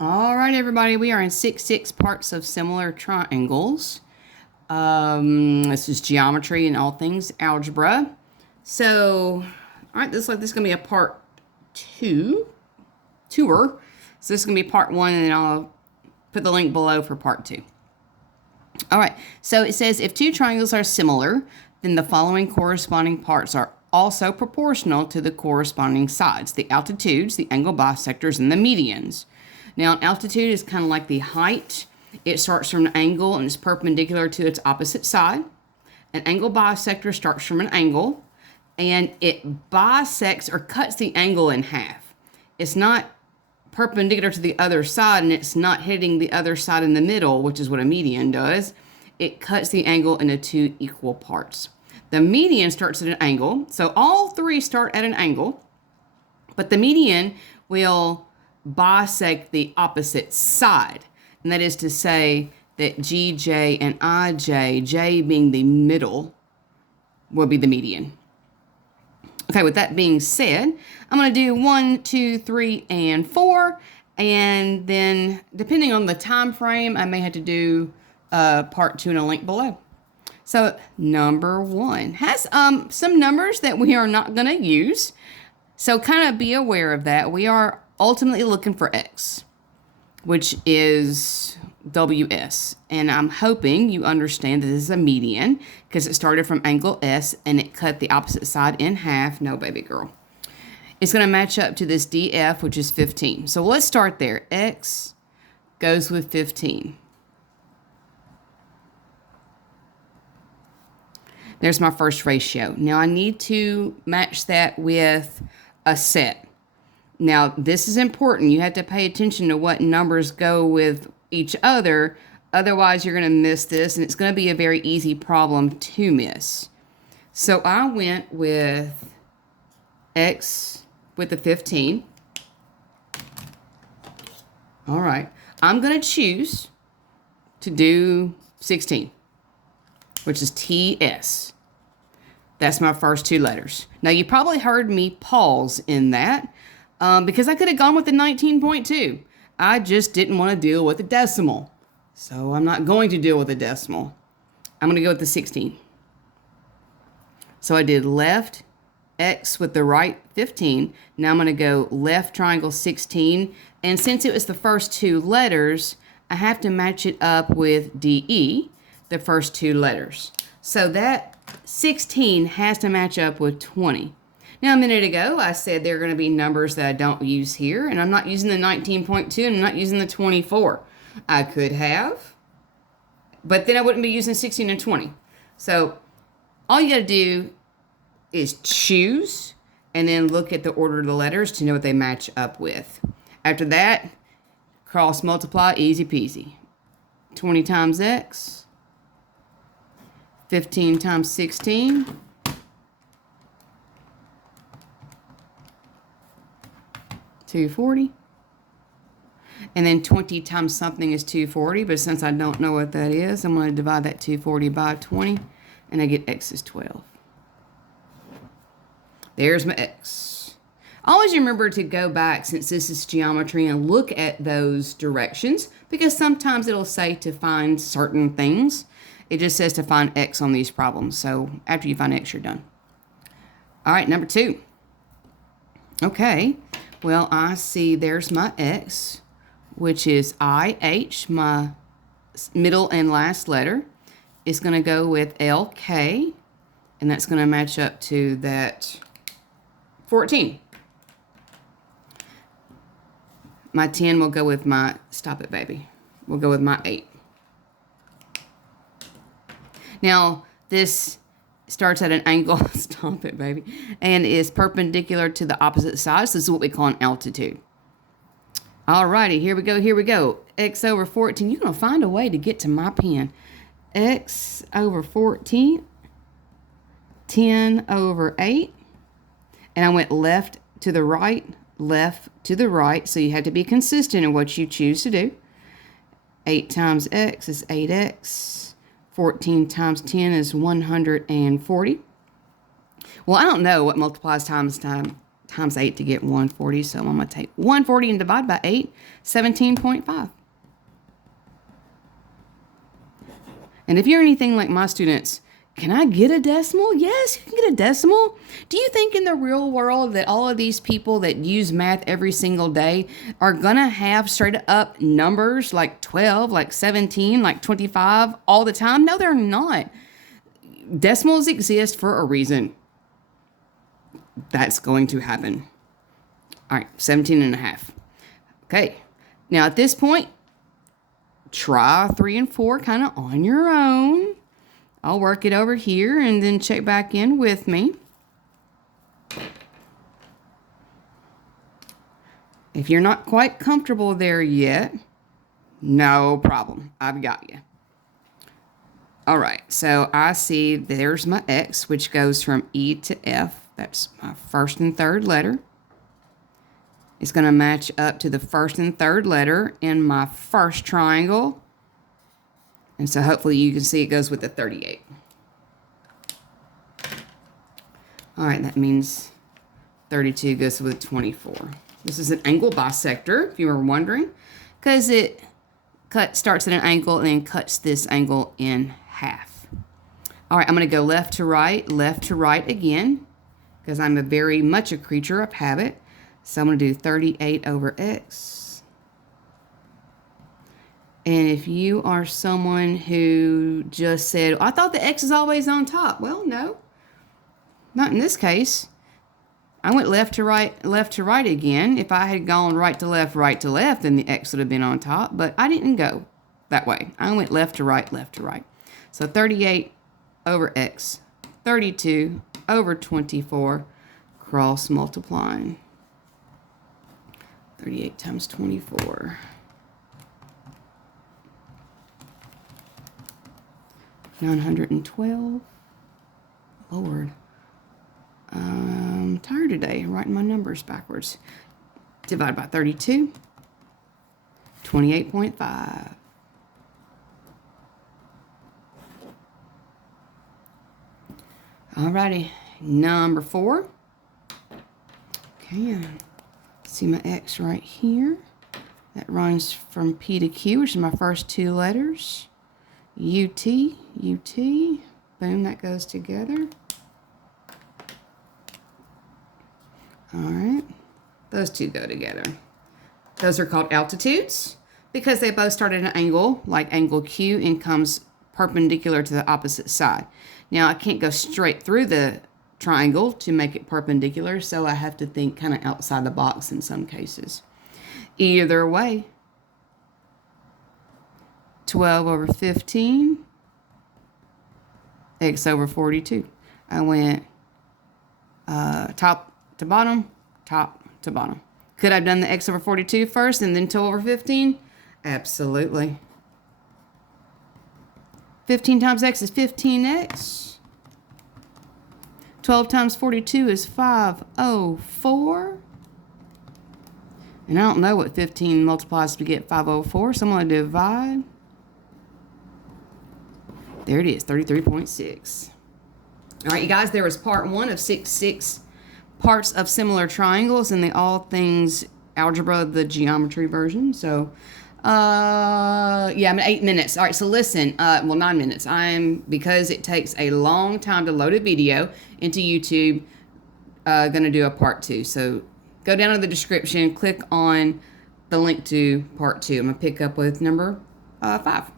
All right, everybody, we are in 6 parts of similar triangles. This is geometry and all things algebra. So, all right, this is going to be a part tour. So this is going to be part 1, and then I'll put the link below for part 2. All right, so it says if two triangles are similar, then the following corresponding parts are also proportional to the corresponding sides: the altitudes, the angle bisectors, and the medians. Now, an altitude is kind of like the height. It starts from an angle and is perpendicular to its opposite side. An angle bisector starts from an angle, and it bisects or cuts the angle in half. It's not perpendicular to the other side, and it's not hitting the other side in the middle, which is what a median does. It cuts the angle into 2 equal parts. The median starts at an angle, so all 3 start at an angle, but the median will bisect the opposite side, and that is to say that GJ and IJ, J being the middle, will be the median. Okay, with that being said, I'm going to do 1, 2, 3, and 4, and then depending on the time frame, I may have to do part 2 in a link below. So number 1 has some numbers that we are not going to use, so kind of be aware of that. We are ultimately looking for X, which is WS. And I'm hoping you understand that this is a median because it started from angle S and it cut the opposite side in half. No, baby girl. It's going to match up to this DF, which is 15. So let's start there. X goes with 15. There's my first ratio. Now I need to match that with a set. Now, this is important. You have to pay attention to what numbers go with each other. Otherwise, you're going to miss this, and it's going to be a very easy problem to miss. So I went with X with the 15. All right. I'm going to choose to do 16, which is TS. That's my first 2 letters. Now, you probably heard me pause in that. Because I could have gone with the 19.2. I just didn't want to deal with the decimal. So I'm not going to deal with the decimal. I'm going to go with the 16. So I did left X with the right 15. Now I'm going to go left triangle 16. And since it was the first 2 letters, I have to match it up with DE, the first 2 letters. So that 16 has to match up with 20. Now, a minute ago, I said there are going to be numbers that I don't use here, and I'm not using the 19.2, and I'm not using the 24. I could have, but then I wouldn't be using 16 and 20. So all you got to do is choose, and then look at the order of the letters to know what they match up with. After that, cross multiply, easy peasy. 20 times X, 15 times 16, 240, and then 20 times something is 240, but since I don't know what that is, I'm going to divide that 240 by 20, and I get X is 12. There's my X. Always remember to go back, since this is geometry, and look at those directions, because sometimes it'll say to find certain things. It just says to find X on these problems, so after you find X, you're done. All right, number 2. Okay. Well, I see there's my X, which is IH, my middle and last letter. It's going to go with LK, and that's going to match up to that 14. My 10 will go with my, stop it, baby, will go with my 8. Now, this starts at an angle, stop it, baby, and is perpendicular to the opposite side. So this is what we call an altitude. Alrighty, here we go. X over 14. You're going to find a way to get to my pen. X over 14, 10 over 8, and I went left to the right, so you have to be consistent in what you choose to do. 8 times X is 8X. 14 times 10 is 140. Well, I don't know what multiplies times times 8 to get 140. So I'm going to take 140 and divide by 8, 17.5. And if you're anything like my students, can I get a decimal? Yes, you can get a decimal. Do you think in the real world that all of these people that use math every single day are going to have straight up numbers like 12, like 17, like 25 all the time? No, they're not. Decimals exist for a reason. That's going to happen. All right, 17 and a half. Okay, now at this point, try 3 and 4 kind of on your own. I'll work it over here and then check back in with me. If you're not quite comfortable there yet, no problem. I've got you. All right, so I see there's my X, which goes from E to F. That's my first and third letter. It's going to match up to the first and third letter in my first triangle. And so hopefully you can see it goes with the 38. All right, that means 32 goes with 24. This is an angle bisector, if you were wondering, because it starts at an angle and then cuts this angle in half. All right, I'm going to go left to right again, because I'm very much a creature of habit. So I'm going to do 38 over X. And if you are someone who just said, I thought the X is always on top. Well, no, not in this case. I went left to right again. If I had gone right to left, then the X would have been on top. But I didn't go that way. I went left to right. So 38 over X, 32 over 24, cross multiplying. 38 times 24. 912. Lord. I'm tired today, writing my numbers backwards. Divide by 32. 28.5. Alrighty, number 4. Okay, see my X right here. That runs from P to Q, which is my first 2 letters. UT, boom, that goes together. All right, those two go together. Those are called altitudes because they both start at an angle, like angle Q, and comes perpendicular to the opposite side. Now, I can't go straight through the triangle to make it perpendicular, so I have to think kind of outside the box in some cases. Either way, 12 over 15, X over 42. I went top to bottom, top to bottom. Could I have done the X over 42 first and then 12 over 15? Absolutely. 15 times X is 15X. 12 times 42 is 504. And I don't know what 15 multiplies to get 504, so I'm going to divide. There it is, 33.6. All right, you guys, there was part 1 of 6 parts of similar triangles in the All Things Algebra, the geometry version. So, yeah, I'm at 8 minutes. All right, so listen, well, 9 minutes. Because it takes a long time to load a video into YouTube, going to do a part 2. So go down to the description, click on the link to part 2. I'm going to pick up with number 5.